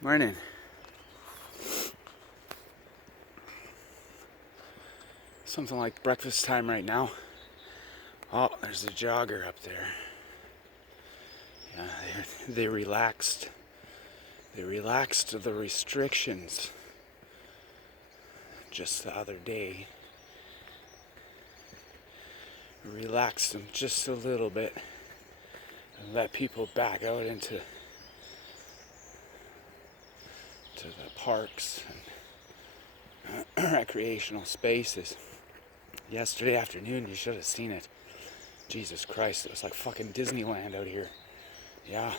Morning. Something like breakfast time right now. Oh, there's a jogger up there. Yeah, they relaxed. They relaxed the restrictions just the other day. Relaxed them just a little bit and let people back out into the parks and recreational spaces. Yesterday afternoon, you should have seen it. Jesus Christ, it was like fucking Disneyland out here. Yeah.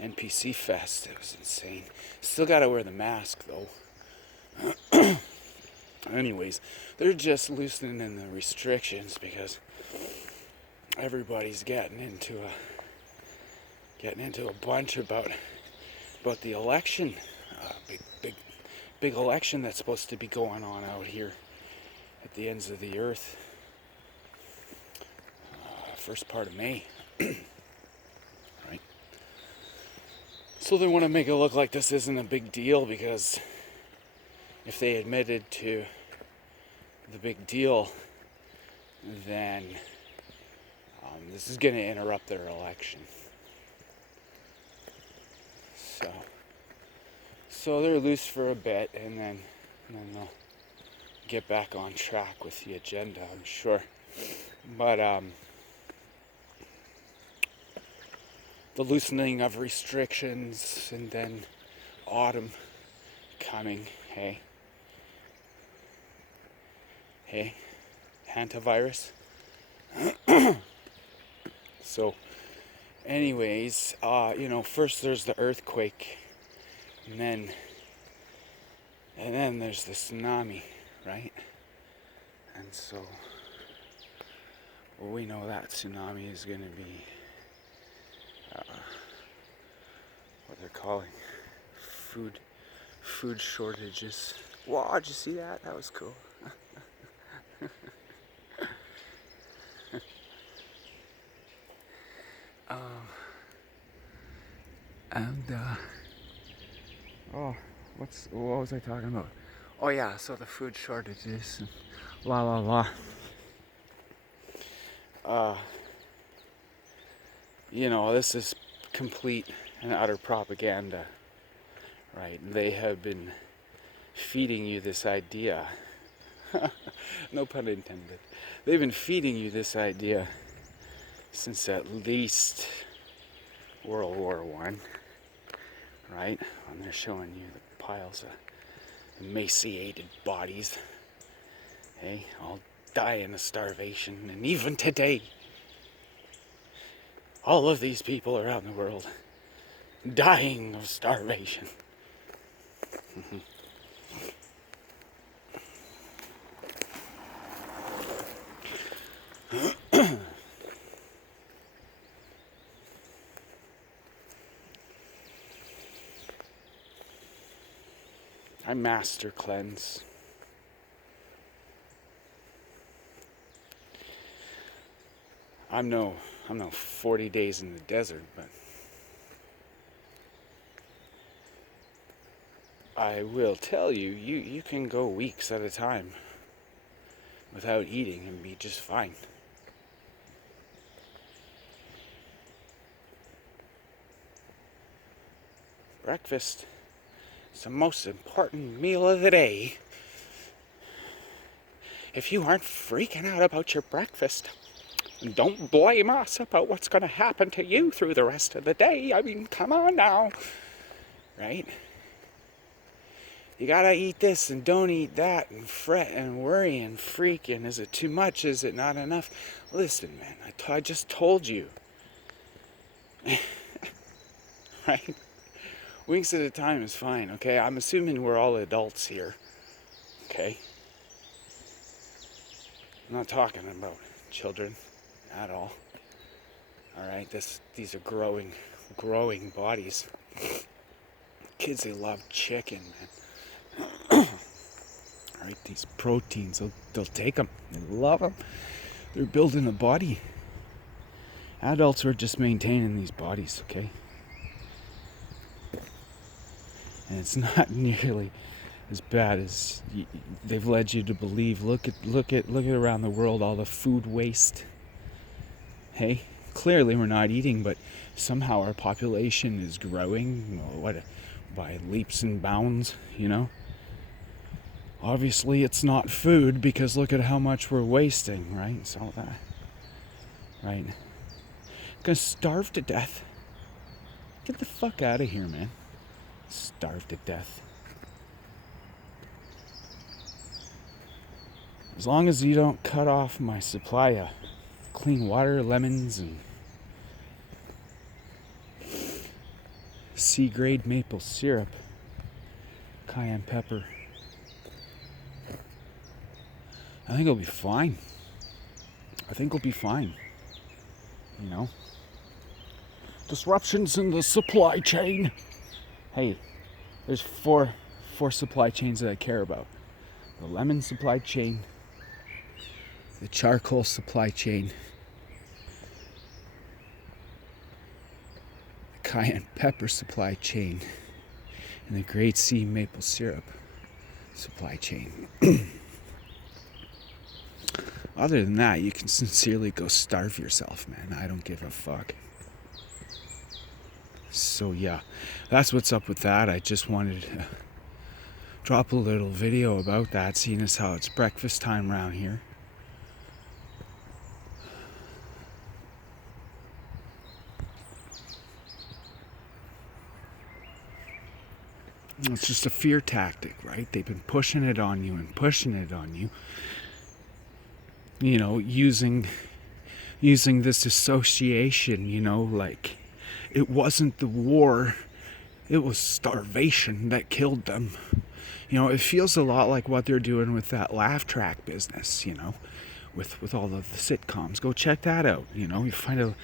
NPC Fest, it was insane. Still gotta wear the mask though. Anyways, they're just loosening the restrictions because everybody's getting into a bunch about the election, big election that's supposed to be going on out here at the ends of the earth, first part of May. Right? So they want to make it look like this isn't a big deal, because if they admitted to the big deal, then this is going to interrupt their election. So they're loose for a bit, and then they'll get back on track with the agenda, I'm sure. But the loosening of restrictions, and then autumn coming. Hey, hantavirus. So anyways, first there's the earthquake, and then there's the tsunami, right? And so, well, we know that tsunami is going to be what they're calling food shortages. Wow, did you see that? That was cool. What was I talking about? Oh yeah, so the food shortages and la. This is complete and utter propaganda, right? They have been feeding you this idea. No pun intended. They've been feeding you this idea since at least World War I, right? When they're showing you the piles of emaciated bodies, all dying of starvation. And even today, all of these people around the world dying of starvation. I master cleanse. I'm no 40 days in the desert, but I will tell you, you can go weeks at a time without eating and be just fine. Breakfast is the most important meal of the day. If you aren't freaking out about your breakfast, don't blame us about what's going to happen to you through the rest of the day. I mean, come on now, right? You gotta eat this and don't eat that, and fret and worry and freak, and is it too much? Is it not enough? Listen, man, I just told you. Right? Weeks at a time is fine, okay? I'm assuming we're all adults here, okay? I'm not talking about children at all. All right, these are growing bodies. Kids, they love chicken, man. All right, these proteins, they'll take them. They love them. They're building a body. Adults are just maintaining these bodies, okay? And it's not nearly as bad as they've led you to believe. Look at around the world, all the food waste. Hey, clearly we're not eating, but somehow our population is growing, by leaps and bounds, Obviously it's not food, because look at how much we're wasting, right? So that, right? Gonna starve to death. Get the fuck out of here, man. Starve to death. As long as you don't cut off my supply of clean water, lemons, and C-grade maple syrup, cayenne pepper, I think it'll be fine. I think we'll be fine. Disruptions in the supply chain. Hey, there's four supply chains that I care about. The lemon supply chain, the charcoal supply chain, the cayenne pepper supply chain, and the grade C maple syrup supply chain. Other than that, you can sincerely go starve yourself, man. I don't give a fuck. So yeah, that's what's up with that. I just wanted to drop a little video about that, seeing as how it's breakfast time around here. It's just a fear tactic, right? They've been pushing it on you and pushing it on you. Using this association, like it wasn't the war, it was starvation that killed them. It feels a lot like what they're doing with that laugh track business, with all of the sitcoms. Go check that out. You find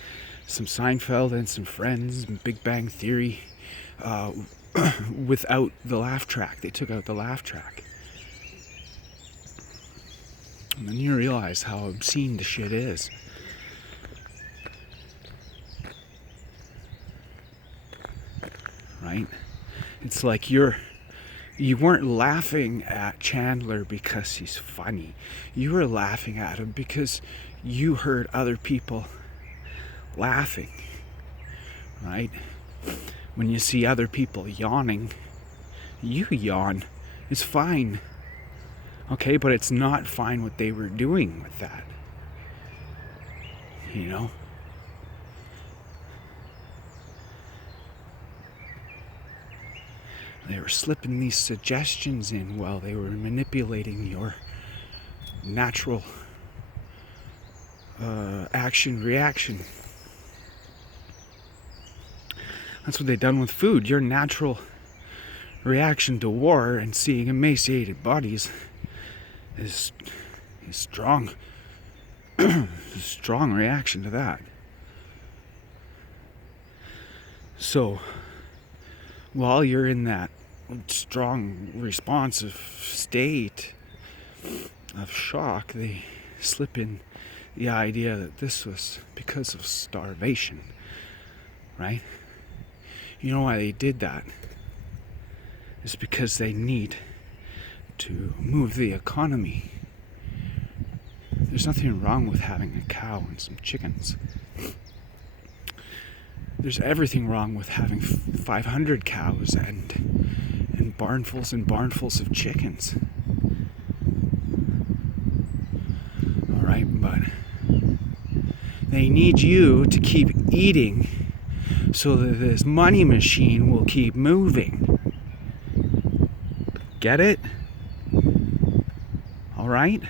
some Seinfeld and some Friends, and Big Bang Theory, without the laugh track. They took out the laugh track. And then you realize how obscene the shit is. Right? It's like you weren't laughing at Chandler because he's funny. You were laughing at him because you heard other people laughing. Right? When you see other people yawning, you yawn. It's fine. Okay, but it's not fine what they were doing with that. They were slipping these suggestions in while they were manipulating your natural action-reaction. That's what they've done with food. Your natural reaction to war and seeing emaciated bodies is strong. A strong reaction to that. So while you're in that strong responsive state of shock, they slip in the idea that this was because of starvation, right? You know why they did that? It's because they need to move the economy. There's nothing wrong with having a cow and some chickens. There's everything wrong with having 500 cows and barnfuls of chickens. Alright, but they need you to keep eating so that this money machine will keep moving. Get it? Alright?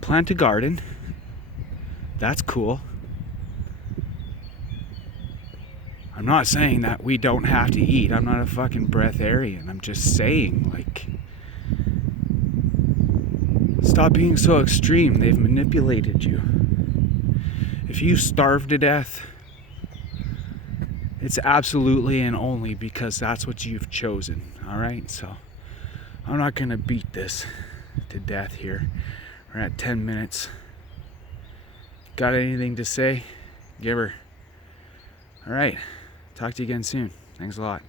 Plant a garden. That's cool. I'm not saying that we don't have to eat. I'm not a fucking breatharian. I'm just saying, stop being so extreme. They've manipulated you. If you starve to death, it's absolutely and only because that's what you've chosen. Alright? So, I'm not going to beat this to death here. We're at 10 minutes. Got anything to say? Give her. Alright. Talk to you again soon. Thanks a lot.